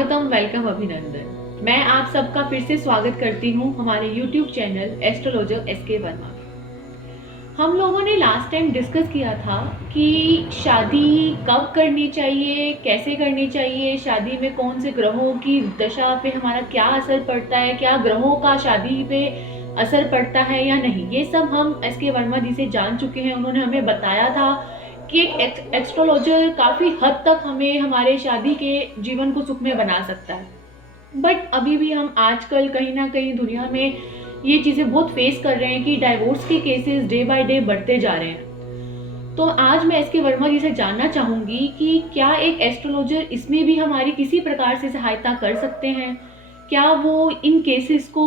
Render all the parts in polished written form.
स्वागतम, वेलकम, अभिनंदन। मैं आप सबका फिर से स्वागत करती हूँ हमारे YouTube channel astrologer SK Verma में। हम लोगों ने लास्ट टाइम डिस्कस किया था कि शादी कब करनी चाहिए, कैसे करनी चाहिए, शादी में कौन से ग्रहों की दशा पे हमारा क्या असर पड़ता है, क्या ग्रहों का शादी पे असर पड़ता है या नहीं। ये सब हम SK वर्मा जी से जान चुके हैं। उन्होंने हमें बताया था कि एक एस्ट्रोलॉजर काफ़ी हद तक हमें हमारे शादी के जीवन को सुखमय बना सकता है। बट अभी भी हम आजकल कहीं ना कहीं दुनिया में ये चीज़ें बहुत फेस कर रहे हैं कि डाइवोर्स के केसेस डे बाय डे बढ़ते जा रहे हैं। तो आज मैं SK वर्मा जी से जानना चाहूँगी कि क्या एक एस्ट्रोलॉजर इसमें भी हमारी किसी प्रकार से सहायता कर सकते हैं? क्या वो इन केसेस को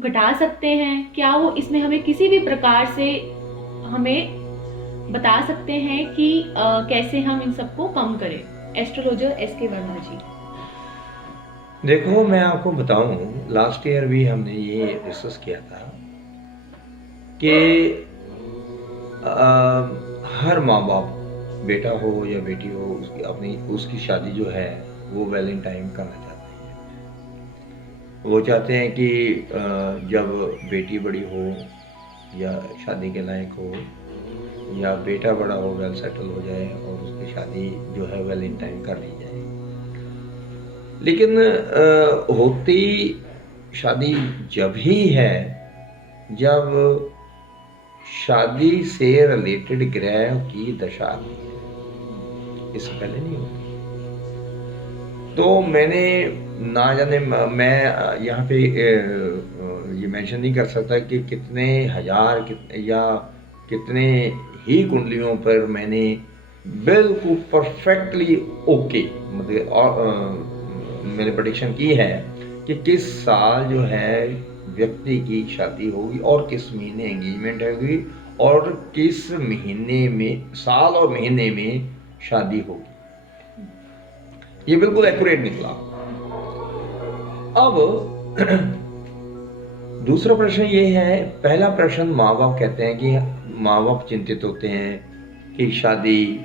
घटा सकते हैं? क्या वो इसमें हमें किसी भी प्रकार से हमें बता सकते हैं कि कैसे हम इन सबको कम करें? एस्ट्रोलॉजर SK वर्मा जी। देखो, मैं आपको बताऊं, लास्ट ईयर भी हमने ये डिस्कस किया था कि हर माँ बाप, बेटा हो या बेटी हो, उसकी शादी जो है वो वैलेंटाइन करना चाहते हैं। वो चाहते हैं कि जब बेटी बड़ी हो या शादी के लायक हो या बेटा बड़ा हो, वेल सेटल हो जाए और उसकी शादी जो है वैलेंटाइन कर ली जाए। लेकिन होती शादी जब ही है जब शादी से रिलेटेड ग्रह की दशा आती है, इससे पहले नहीं होती। तो मैंने ना जाने, मैं यहाँ पे ये मेंशन नहीं कर सकता कि कितने हजार कितने ही कुंडलियों पर मैंने बिल्कुल परफेक्टली ओके मतलब मैंने प्रेडिक्शन की है कि किस साल जो है व्यक्ति की शादी होगी और किस महीने एंगेजमेंट होगी और किस महीने में, साल और महीने में शादी होगी। ये बिल्कुल एक्यूरेट निकला। अब दूसरा प्रश्न ये है, पहला प्रश्न माँ बाप कहते हैं कि माँ बाप चिंतित होते हैं कि शादी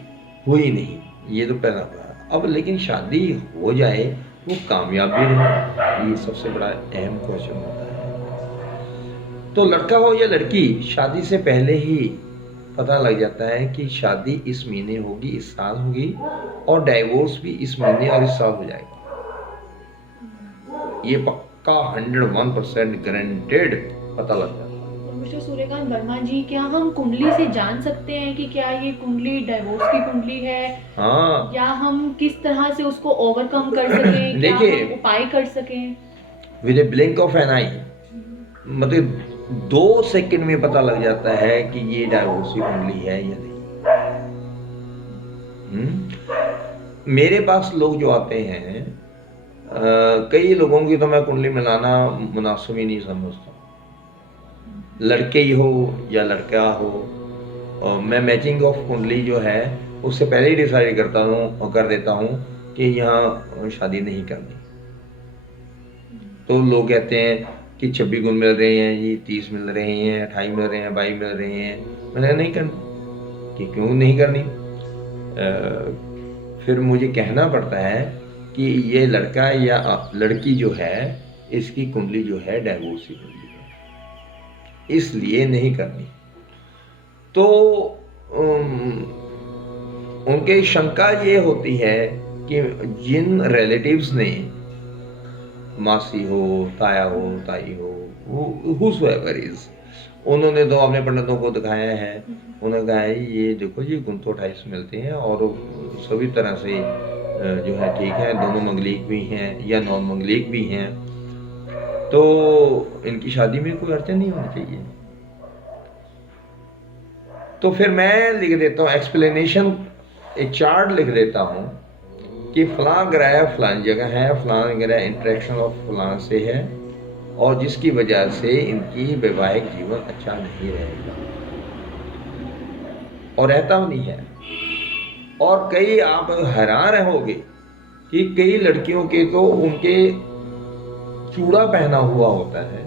हुई नहीं, ये तो पहला था। अब लेकिन शादी हो जाए, वो कामयाबी रहे, ये सबसे बड़ा अहम क्वेश्चन होता है। तो लड़का हो या लड़की, शादी से पहले ही पता लग जाता है कि शादी इस महीने होगी, इस साल होगी, और डाइवोर्स भी इस महीने और इस साल हो जाएगा। ये पक्का 101% गारंटेड पता लग जाता है। मिस्टर सूर्यकांत वर्मा जी, क्या हम कुंडली से जान सकते हैं कि क्या ये कुंडली डाइवोर्स की कुंडली है? हाँ, या हम किस तरह से उसको ओवरकम कर सकें? क्या देखिए, हम उपाय कर सकें? With a blink of an eye, मतलब 2 सेकंड में पता लग जाता है कि ये डाइवोर्स की कुंडली है या नहीं। मेरे पास लोग जो आते हैं, कई लोगों की तो मैं कुंडली मिलाना मुनासिब ही नहीं समझता। लड़के ही हो या लड़का हो, मैं मैचिंग ऑफ कुंडली जो है उससे पहले ही डिसाइड करता हूँ और कर देता हूँ कि यहाँ शादी नहीं करनी। तो लोग कहते हैं कि 26 गुण मिल रहे हैं जी, 30 मिल रहे हैं, 28 मिल रहे हैं, 22 मिल रहे हैं। मैंने नहीं करनी कि क्यों नहीं करनी। फिर मुझे कहना पड़ता है कि ये लड़का या लड़की जो है, इसकी कुंडली जो है डाइवोर्स की कुंडली है, इसलिए नहीं करनी। तो उनके शंका ये होती है कि जिन रिलेटिव्स ने, मासी हो, ताया हो, ताई हो, whosoever is, उन्होंने तो अपने पंडितों को दिखाया है। उन्होंने कहा है ये देखो जी, गुण तो 28 मिलते हैं और सभी तरह से जो है ठीक है, दोनों मंगलिक भी हैं या नॉन मंगलिक भी हैं, तो इनकी शादी में कोई अड़चन नहीं होनी चाहिए। तो फिर मैं लिख देता हूँ एक्सप्लेनेशन, एक चार्ट लिख देता हूँ कि फलां ग्रह फलां जगह है, फलां ग्रह इंटरेक्शन ऑफ फलां से है और जिसकी वजह से इनकी वैवाहिक जीवन अच्छा नहीं रहेगा और रहता नहीं है। और कई, आप हैरान रहोगे कि कई लड़कियों के तो उनके चूड़ा पहना हुआ होता है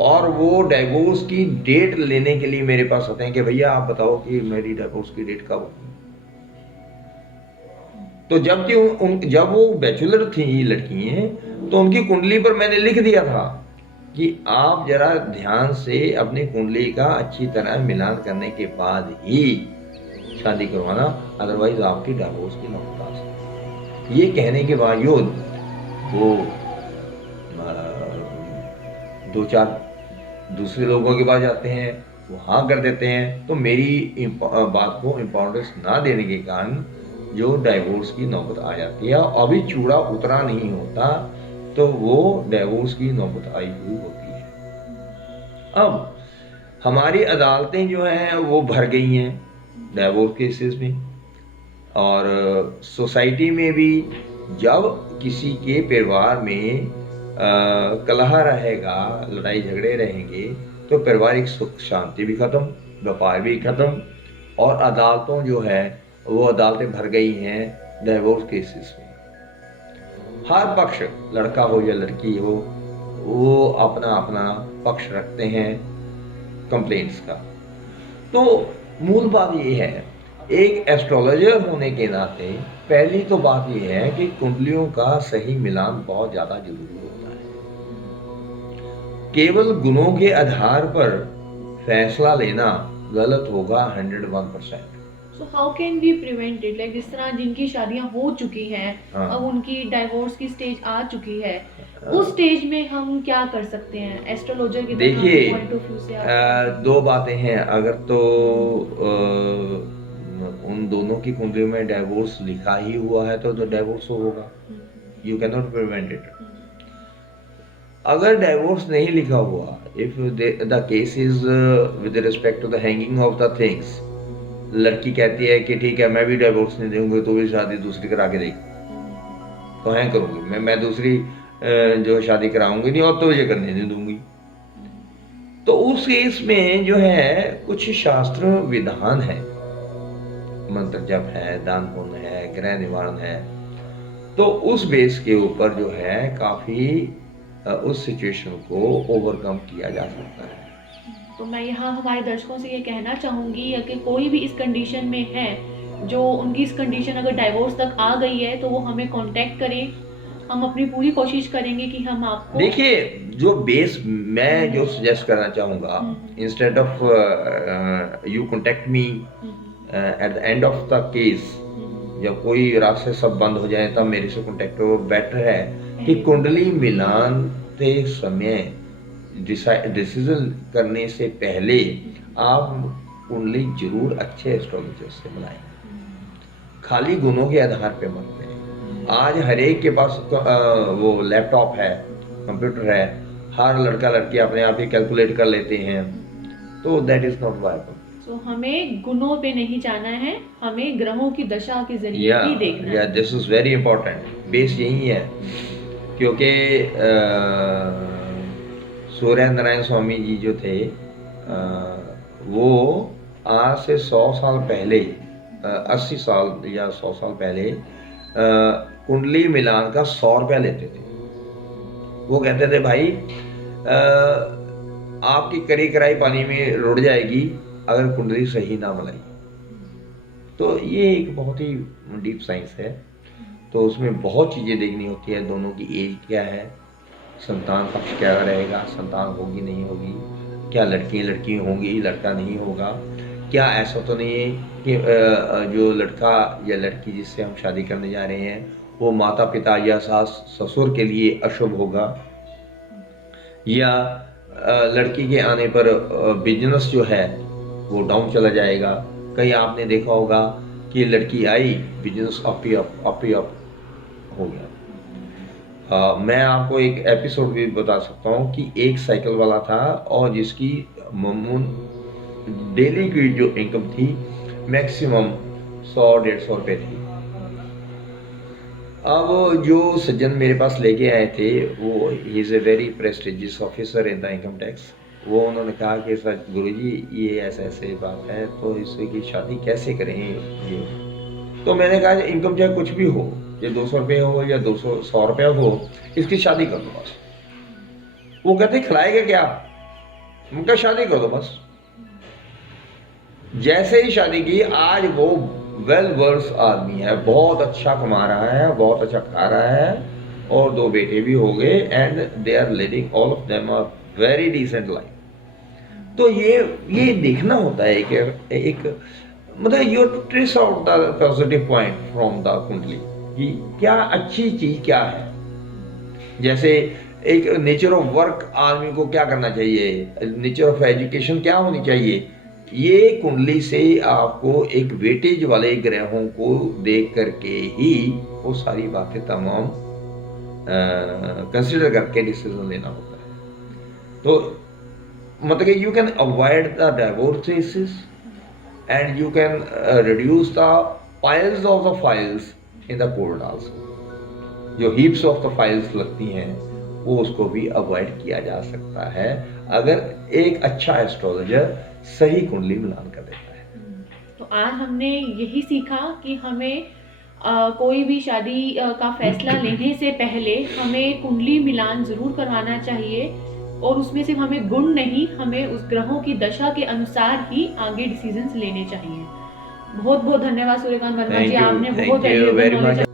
और वो डाइवोर्स की डेट लेने के लिए मेरे पास आते हैं कि भैया आप बताओ कि मेरी डाइवोर्स की डेट कब होगी। तो जबकि जब वो बैचलर थी लड़की हैं, तो उनकी कुंडली पर मैंने लिख दिया था कि आप जरा ध्यान से अपनी कुंडली का अच्छी तरह मिलान करने के बाद ही शादी करवाना, अदरवाइज आपकी डिवोर्स की नौबत आ सकती है। ये कहने के बावजूद वो दो चार दूसरे लोगों के पास जाते हैं, वो हाँ कर देते हैं। तो मेरी बात को इम्पोर्टेंस ना देने के कारण जो डाइवोर्स की नौबत आ जाती है, अभी चूड़ा उतरा नहीं होता तो वो डाइवोर्स की नौबत आई हुई होती है। अब हमारी अदालतें जो हैं वो भर गई हैं डाइवोर्स केसेस में, और सोसाइटी में भी जब किसी के परिवार में कलह रहेगा, लड़ाई झगड़े रहेंगे, तो पारिवारिक सुख शांति भी खत्म, व्यापार भी खत्म, और अदालतों जो है वो अदालतें भर गई हैं डाइवोर्स केसेस में। हर पक्ष, लड़का हो या लड़की हो, वो अपना अपना पक्ष रखते हैं कंप्लेंट्स का। तो मूल बात ये है, एक एस्ट्रोलॉजर होने के नाते पहली तो बात ये है कि कुंडलियों का सही मिलान बहुत ज़्यादा जरूरी होता है। केवल गुणों के आधार पर फैसला लेना गलत होगा 101%। So how can we prevent it, like जिस तरह जिनकी शादियां हो चुकी हैं, हाँ। अब उनकी डाइवोर्स की स्टेज आ चुकी है, उस स्टेज में हम क्या कर सकते हैं एस्ट्रोलॉजर के देखिए, पॉइंट ऑफ व्यू से? दो बातें हैं। अगर तो उन दोनों की कुंडली में डाइवोर्स लिखा ही हुआ है तो डाइवोर्स होगा, you can not prevent it. अगर डाइवोर्स नहीं लिखा हुआ, if the case is with respect to the hanging of the things, लड़की कहती है कि ठीक है मैं भी डाइवोर्स नहीं दूंगी, तो भी शादी दूसरी करा के देगी, तो है करूंगी मैं दूसरी जो शादी कराऊंगी नहीं, और तो ये करने नहीं दूंगी। तो उस केस में जो है कुछ शास्त्र विधान है, मंत्र जप है, दान पुण्य है, ग्रह निवारण है, तो उस बेस के ऊपर जो है काफी उस सिचुएशन को ओवरकम किया जा सकता है। तो मैं यहाँ हमारे दर्शकों से ये कहना चाहूँगी कि कोई भी इस कंडीशन में है, जो उनकी इस कंडीशन अगर डाइवोर्स तक आ गई है, तो वो हमें कांटेक्ट करें। हम अपनी पूरी कोशिश करेंगे कि हम आपको, देखिए, जो बेस मैं जो सजेस्ट करना चाहूँगा, instead of you contact me at the end of the case, जब कोई रास्ते सब बंद हो जाए तब मेरे से कॉन्टेक्ट हो, बेटर है कि कुंडली मिलान के समय डिसीजन करने से पहले आप कुंडली जरूर अच्छे एस्ट्रोलॉजर से बनाएं, खाली गुणों के आधार पे मत लें। आज हर एक के पास वो लैपटॉप है, कंप्यूटर है, हर लड़का लड़की अपने आप ही कैलकुलेट कर लेते हैं, तो दैट इज नॉट वायबल। तो हमें गुणों पे नहीं जाना है, हमें ग्रहों की दशा के जरिए ही देखना है। This is very important, base यही है। क्योंकि सूर्य नारायण स्वामी जी जो थे, वो आज से 100 साल पहले, 80 साल या 100 साल पहले कुंडली मिलान का 100 रुपया लेते थे। वो कहते थे भाई आपकी करी कराई पानी में रुड़ जाएगी अगर कुंडली सही ना मिलाई। तो ये एक बहुत ही डीप साइंस है, तो उसमें बहुत चीज़ें देखनी होती है। दोनों की एज क्या है, संतान पक्ष क्या रहेगा, संतान होगी नहीं होगी, क्या लड़की होंगी लड़का नहीं होगा, क्या ऐसा तो नहीं है कि जो लड़का या लड़की जिससे हम शादी करने जा रहे हैं वो माता पिता या सास ससुर के लिए अशुभ होगा, या लड़की के आने पर बिजनेस जो है वो डाउन चला जाएगा। कहीं आपने देखा होगा कि लड़की आई, बिजनेस अप ही अप हो गया। मैं आपको एक एपिसोड भी बता सकता हूँ कि एक साइकिल वाला था और जिसकी मामून डेली की जो इनकम थी मैक्सिमम 100-150 रुपये थी। अब जो सज्जन मेरे पास लेके आए थे, वो he is a very prestigious officer in the income tax. वो उन्होंने कहा कि सर गुरुजी ये ऐसे बात है, तो इसकी शादी कैसे करें ये। तो मैंने कहा इनकम चाहे कुछ भी हो, ये 200 रुपये हो या 100 रुपया हो, इसकी शादी कर दो बस। वो कहते खिलाएगा क्या, उनका शादी कर दो बस। जैसे ही शादी की, आज वो वेल वर्स आदमी है, बहुत अच्छा कमा रहा है, बहुत अच्छा खा रहा है, और 2 बेटे भी हो गए, and they are living all of them are very decent life. तो ये देखना होता है कि एक मतलब you to trace out the positive point from the kundli कि क्या अच्छी चीज क्या है। जैसे एक नेचर ऑफ वर्क आदमी को क्या करना चाहिए, नेचर ऑफ एजुकेशन क्या होनी चाहिए, ये कुंडली से आपको एक वेटेज वाले ग्रहों को देख करके ही वो सारी बातें तमाम कंसिडर करके डिसीजन लेना होता है। तो मतलब you can avoid the divorces and you can reduce the piles of the files in the court also. जो हीप्स ऑफ द फाइल्स लगती हैं वो उसको भी अवॉइड किया जा सकता है अगर एक अच्छा एस्ट्रोलॉजर सही कुंडली मिलान कर देता है। तो आज हमने यही सीखा कि हमें कोई भी शादी का फैसला लेने से पहले हमें कुंडली मिलान जरूर करवाना चाहिए, और उसमें सिर्फ हमें गुण नहीं, हमें उस ग्रहों की दशा के अनुसार ही आगे डिसीजंस लेने चाहिए। बहुत बहुत धन्यवाद सूर्यकांत वर्मा जी, आपने बहुत वेरी मच।